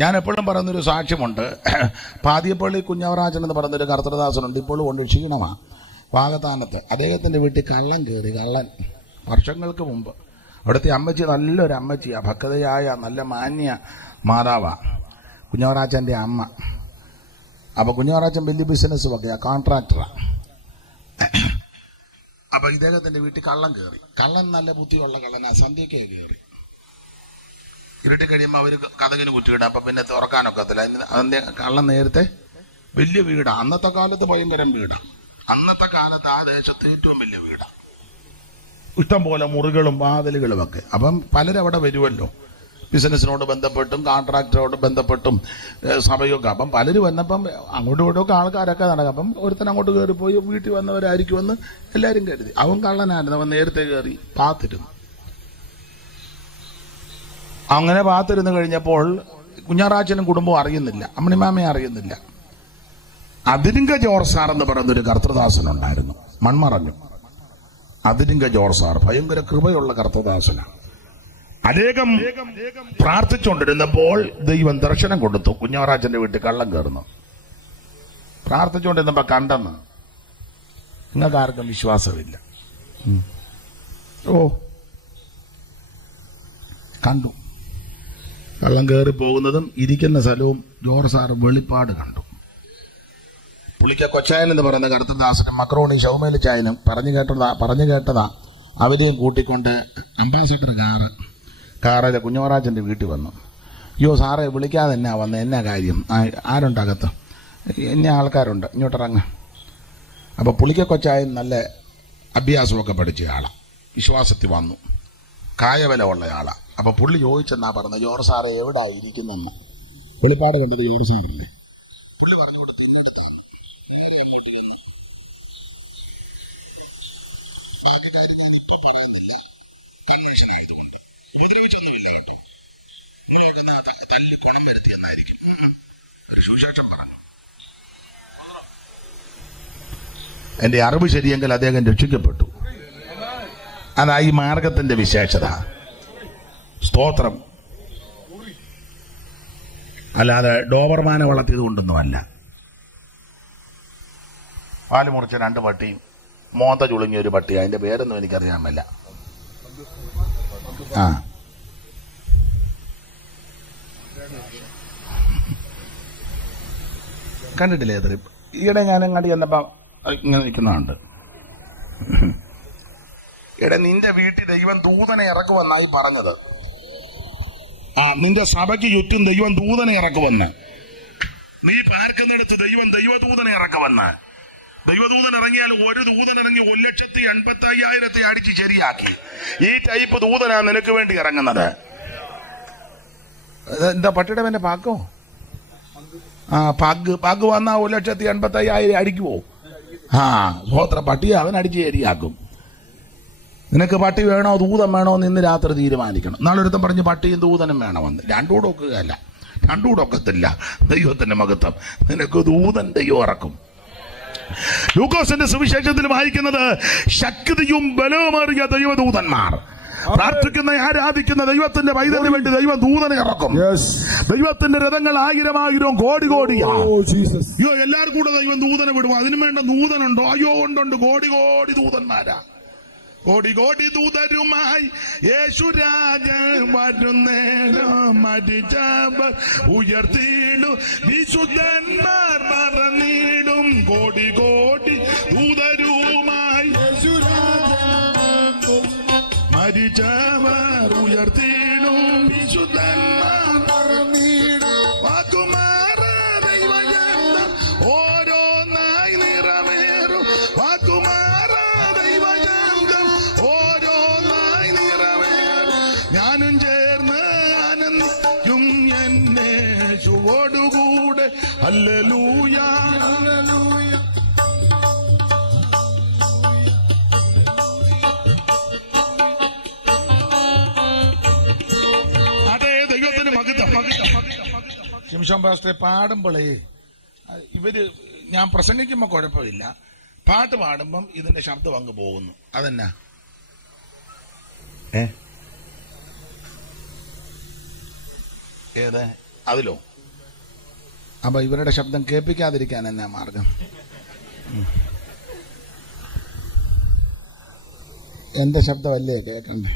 ഞാൻ എപ്പോഴും പറയുന്നൊരു സാക്ഷ്യമുണ്ട്. പാതിയപ്പള്ളി കുഞ്ഞവറാച്ചൻ എന്ന് പറയുന്നൊരു കർത്തൃദാസനുണ്ട്, ഇപ്പോഴും കൊണ്ട് ക്ഷീണമാണ് വാകത്താനത്ത്. അദ്ദേഹത്തിൻ്റെ വീട്ടിൽ കള്ളൻ കയറി. കള്ളൻ വർഷങ്ങൾക്ക് മുമ്പ്. അവിടുത്തെ അമ്മച്ചി നല്ലൊരു അമ്മച്ചിയാണ്, ഭക്തയായ നല്ല മാന്യ മാതാവാണ് കുഞ്ഞവറാച്ചൻ്റെ അമ്മ. അപ്പോൾ കുഞ്ഞവറാച്ചൻ വലിയ ബിസിനസ് ഒക്കെയാണ്, കോൺട്രാക്ടറാണ്. അപ്പോൾ ഇദ്ദേഹത്തിൻ്റെ വീട്ടിൽ കള്ളൻ കയറി. കള്ളൻ നല്ല ബുദ്ധിയുള്ള കള്ളനാ. സന്ധ്യയ്ക്ക് കയറി. ഇരുട്ടി കഴിയുമ്പോൾ അവർ കഥകിന് കുറ്റിയിടും. അപ്പം പിന്നെ തുറക്കാനൊക്കത്തില്ല. അതിൻ്റെ കള്ളൻ നേരത്തെ വലിയ വീടാണ്. അന്നത്തെ കാലത്ത് ഭയങ്കരം വീടാണ്. അന്നത്തെ കാലത്ത് ആ ദേശത്ത് ഏറ്റവും വലിയ വീടാണ്. ഇഷ്ടംപോലെ മുറികളും വാതിലുകളും ഒക്കെ. അപ്പം പലരും അവിടെ വരുമല്ലോ, ബിസിനസ്സിനോട് ബന്ധപ്പെട്ടും കോൺട്രാക്ടറോട് ബന്ധപ്പെട്ടും സഭയൊക്കെ. അപ്പം പലരും വന്നപ്പം അങ്ങോട്ടും ഇങ്ങോട്ടും ആൾക്കാരൊക്കെ നടക്കും. അപ്പം ഒരുത്തൻ അങ്ങോട്ട് കയറിപ്പോയി വീട്ടിൽ വന്നവരായിരിക്കുമെന്ന് എല്ലാവരും കരുതി. അവൻ കള്ളനായിരുന്നു. അവൻ നേരത്തെ കയറി പാത്തിരുന്നു. അങ്ങനെ പാത്തിരുന്ന് കഴിഞ്ഞപ്പോൾ കുഞ്ഞാറാച്ചനും കുടുംബവും അറിയുന്നില്ല, അമ്മണിമാമയെ അറിയുന്നില്ല. അതിരിങ്ക ജോർജ് സാർ എന്ന് പറയുന്നൊരു കർത്തൃദാസനുണ്ടായിരുന്നു, മൺമറഞ്ഞു. അതിരിങ്ക ജോർജ് സാർ ഭയങ്കര കൃപയുള്ള കർത്തൃദാസനാണ്. അനേകം പ്രാർത്ഥിച്ചുകൊണ്ടിരുന്നപ്പോൾ ദൈവം ദർശനം കൊടുത്തു. കുഞ്ഞാറാച്ചന്റെ വീട്ടിൽ കള്ളം കയറുന്നു. പ്രാർത്ഥിച്ചുകൊണ്ടിരുന്നപ്പോ കണ്ടെന്ന്. നിങ്ങൾക്ക് ആർക്കും വിശ്വാസമില്ല. കണ്ടു. കള്ളം കയറി പോകുന്നതും ഇരിക്കുന്ന സ്ഥലവും ജോർജ് സാർ വെളിപ്പാട് കണ്ടു. പുള്ളിക്ക കൊച്ചായൻ എന്ന് പറയുന്ന കർത്തൃദാസനും മക്രോണി ഷൗമേലി ചായനും പറഞ്ഞു കേട്ടതാ. അവരെയും കൂട്ടിക്കൊണ്ട് അംബാസഡർ കാറിൽ കുഞ്ഞോറാച്ചൻ്റെ വീട്ടിൽ വന്നു. അയ്യോ സാറേ, വിളിക്കാതെ എന്നാ വന്നത്, എന്നാ കാര്യം, ആരുണ്ടകത്ത്? എന്നെ ആൾക്കാരുണ്ട്, ഇങ്ങോട്ടിറങ്ങ. അപ്പോൾ പുളിക്ക കൊച്ചായൻ നല്ല അഭ്യാസമൊക്കെ പഠിച്ച ആളാണ്, വിശ്വാസത്തിൽ വന്നു, കായബല ഉള്ള ആളാണ്. അപ്പോൾ പുള്ളി ചോദിച്ചെന്നാ പറഞ്ഞത്, ജോർജ് സാറെ എവിടാ ഇരിക്കുന്നെന്ന്. വെളിപ്പാട് കണ്ടത് ജോർജ് സാറില്ലേ? ഞാനിപ്പോൾ പറയുന്നില്ല, ഉപദ്രവിച്ചൊന്നുമില്ല കേട്ടോ. നിങ്ങളൊക്കെ തല്ലി പണം വരുത്തി എന്നായിരിക്കും ഒരു സുശേഷം പറഞ്ഞു. എൻ്റെ അറിവ് ശരിയെങ്കിൽ അദ്ദേഹം രക്ഷിക്കപ്പെട്ടു. അതാ ഈ മാർഗത്തിന്റെ വിശേഷത. സ്തോത്രം. അല്ലാതെ ഡോബർമാനെ വളർത്തിയത് കൊണ്ടൊന്നുമല്ല. പാല് മുറിച്ച 2 പട്ടിയും മോന്ത ചുളുങ്ങിയ ഒരു പട്ടി, അതിന്റെ പേരൊന്നും എനിക്കറിയാമല്ല. കണ്ടിട്ടില്ലേ? എത്ര ഈയിടെ ഞാൻ അങ്ങോട്ട് ചെന്നപ്പോ ഇങ്ങനെ നിൽക്കുന്നുണ്ട്. ഇവിടെ നിന്റെ വീട്ടിൽ ദൈവം ദൂതനെ ഇറക്കുമെന്നായി പറഞ്ഞത്. നിന്റെ സഭയ്ക്ക് ചുറ്റും ദൈവം ദൂതനെ ഇറക്കുമെന്ന്. നീ പാർക്കുന്നിടത്ത് ദൈവം ദൈവദൂതനെ ഇറക്കുമെന്ന്. ദൈവദൂതൻ ഇറങ്ങിയാൽ ഒരു ദൂതൻ ഇറങ്ങി 1,85,000 അടിച്ച് ശരിയാക്കി. ഈ ടൈപ്പ് ദൂതനാ നിനക്ക് വേണ്ടി ഇറങ്ങുന്നത്. എന്താ പട്ടിയുടെ പിന്നെ പാക്കോ? പാക്ക് വന്നാ 1,85,000 അടിക്കുവോ? സ്വോത്ര പട്ടിയെ അവൻ അടിച്ച് ശരിയാക്കും. നിനക്ക് പട്ടി വേണോ ദൂതൻ വേണോ എന്ന് ഇന്ന് രാത്രി തീരുമാനിക്കണം. നാളെ ഒരുത്തം പറഞ്ഞ് പട്ടിയും ദൂതനും വേണമെന്ന്. രണ്ടും കൂടെ ഒക്കുകയല്ല, രണ്ടും കൂടെ ഒക്കത്തില്ല. ദൈവത്തിന്റെ മഹത്വം. നിനക്ക് ദൂതൻ ദൈവം ഇറക്കും. ലൂക്കോസിന്റെ സുവിശേഷത്തിൽ വായിക്കുന്നത്, ശക്തിയും ബലവുമേറിയ ദൈവദൂതന്മാർ പ്രാർത്ഥിക്കുന്ന ആരാധിക്കുന്ന ദൈവത്തിന്റെ പൈതലിന് വേണ്ടി ദൈവം ദൂതനെ ഇറക്കും. ദൈവത്തിന്റെ രഥങ്ങൾ 1000 കോടി കോടിയാ. അയ്യോ, എല്ലാവർക്കും കൂടെ ദൈവം ദൂതനെ വിടുമോ? അതിനും വേണ്ട ദൂതനുണ്ടോ? അയ്യോ, ഉണ്ട്. കോടി കോടി ദൂതന്മാരാ. കോടി കോടി ദൂതരുമായി യേശുരാജൻ വരുന്നേരം മരിച്ചവർ ഉയർത്തിയിടും, വിശുദ്ധന്മാർ പറഞ്ഞിടും. കോടി കോടി ദൂതരുമായി മരിച്ചവർ ഉയർത്തിയിടും, വിശുദ്ധന്മാർ പറഞ്ഞിടും. വാക്കുമാറ ദൈവജനം ഓരോന്നായി നിറവേറും. വാക്കുമാറ ദൈവജനം ഓരോന്നായി നിറവേറും. ഞാനും ചേർന്ന് ആനന്ദിക്കും എന്നെ യേശുവോടുകൂടെ. Hallelujah, hallelujah. ശിംശോൻ പാസ്റ്ററെ പാടുമ്പോളേ ഞാൻ പ്രസംഗിക്കുമ്പോൾ കുഴപ്പമില്ല, പാട്ട് പാടുമ്പം ഇതിന്റെ ശബ്ദം അങ്ങ് പോകുന്നു. അതെന്നാ? ഏത് അതിലോ? അപ്പൊ ഇവരുടെ ശബ്ദം കേൾപ്പിക്കാതിരിക്കാൻ എന്നാ മാർഗം? എന്റെ ശബ്ദമല്ലേ കേൾക്കണ്ടേ?